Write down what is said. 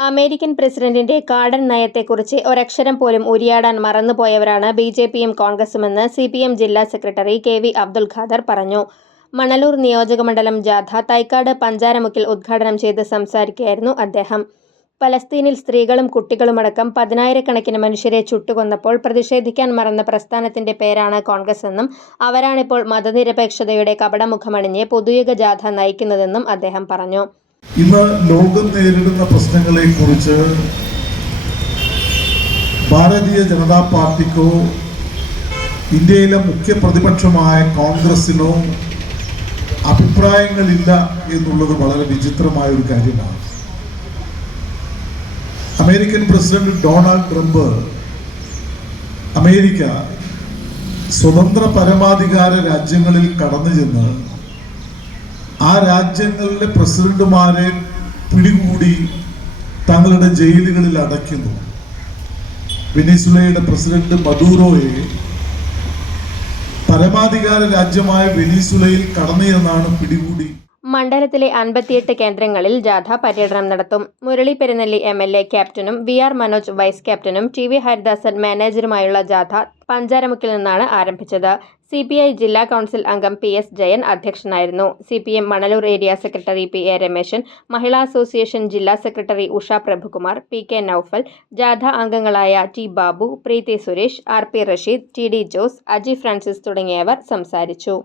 American പ്രസിഡന്റിന്റെ കാടൻ നയത്തെക്കുറിച്ച് ഒരക്ഷരം പോലും ഉരിയാടാൻ മറന്നുപോയവരാണ് ബിജെപിയും കോൺഗ്രസുമെന്ന് സിപിഎം ജില്ലാ സെക്രട്ടറി കെ.വി. അബ്ദുൽ ഖാദർ പറഞ്ഞു. മണലൂർ നിയോജകമണ്ഡലം ജാഥ തൈക്കാട് പഞ്ചാരമുക്കിൽ ഉദ്ഘാടനം ചെയ്ത് സംസാരിക്കുകയായിരുന്നു അദ്ദേഹം. പലസ്തീനിൽ സ്ത്രീകളും കുട്ടികളുമടക്കം പതിനായിരക്കണക്കിന് മനുഷ്യരെ ചുട്ടുകൊന്നപ്പോൾ പ്രതിഷേധിക്കാൻ മറന്ന പ്രസ്ഥാനത്തിന്റെ പേരാണ് കോൺഗ്രസ് എന്നും അവരാണിപ്പോൾ മതനിരപേക്ഷതയുടെ കപടമുഖമണിഞ്ഞ് പുതുയുഗ ജാഥ നയിക്കുന്നതെന്നും അദ്ദേഹം പറഞ്ഞു. ഇന്ന് ലോകം നേരിടുന്ന പ്രശ്നങ്ങളെക്കുറിച്ച് ഭാരതീയ ജനതാ പാർട്ടിക്കോ ഇന്ത്യയിലെ മുഖ്യ പ്രതിപക്ഷമായ കോൺഗ്രസിനോ അഭിപ്രായങ്ങളില്ല എന്നുള്ളത് വളരെ വിചിത്രമായ ഒരു കാര്യമാണ്. American president Donald Trump America സ്വതന്ത്ര പരമാധികാര രാജ്യങ്ങളിൽ കടന്നു ചെന്ന് ആ രാജ്യങ്ങളിലെ പ്രസിഡന്റുമാരെ പിടികൂടി തങ്ങളുടെ ജയിലുകളിൽ അടയ്ക്കുന്നു. വെനിസുലയുടെ പ്രസിഡന്റ് മദൂറോയെ പരമാധികാര രാജ്യമായ വെനിസുലയിൽ കടന്നു ചെന്നാണ് പിടികൂടി. മണ്ഡലത്തിലെ 58 കേന്ദ്രങ്ങളിൽ ജാഥ പര്യടനം നടത്തും. മുരളി പെരുന്നെല്ലി എം.എൽ.എ ക്യാപ്റ്റനും വി.ആർ. മനോജ് വൈസ് ക്യാപ്റ്റനും ടി.വി. ഹരിദാസൻ മാനേജറുമായുള്ള ജാഥ പഞ്ചാരമുക്കിൽ നിന്നാണ് ആരംഭിച്ചത്. CPI ജില്ലാ കൗൺസിൽ അംഗം P.S. ജയൻ അധ്യക്ഷനായിരുന്നു. CPM Manalur area secretary P.A. Rameshan, Mahila association ജില്ലാ സെക്രട്ടറി ഉഷ പ്രഭുകുമാർ, P.K. നൌഫൽ, ജാഥ അംഗങ്ങളായ T. Babu, Preethi Suresh, R.P. Rasheed, T.D. Jose, Aji Francis തുടങ്ങിയവർ സംസാരിച്ചു.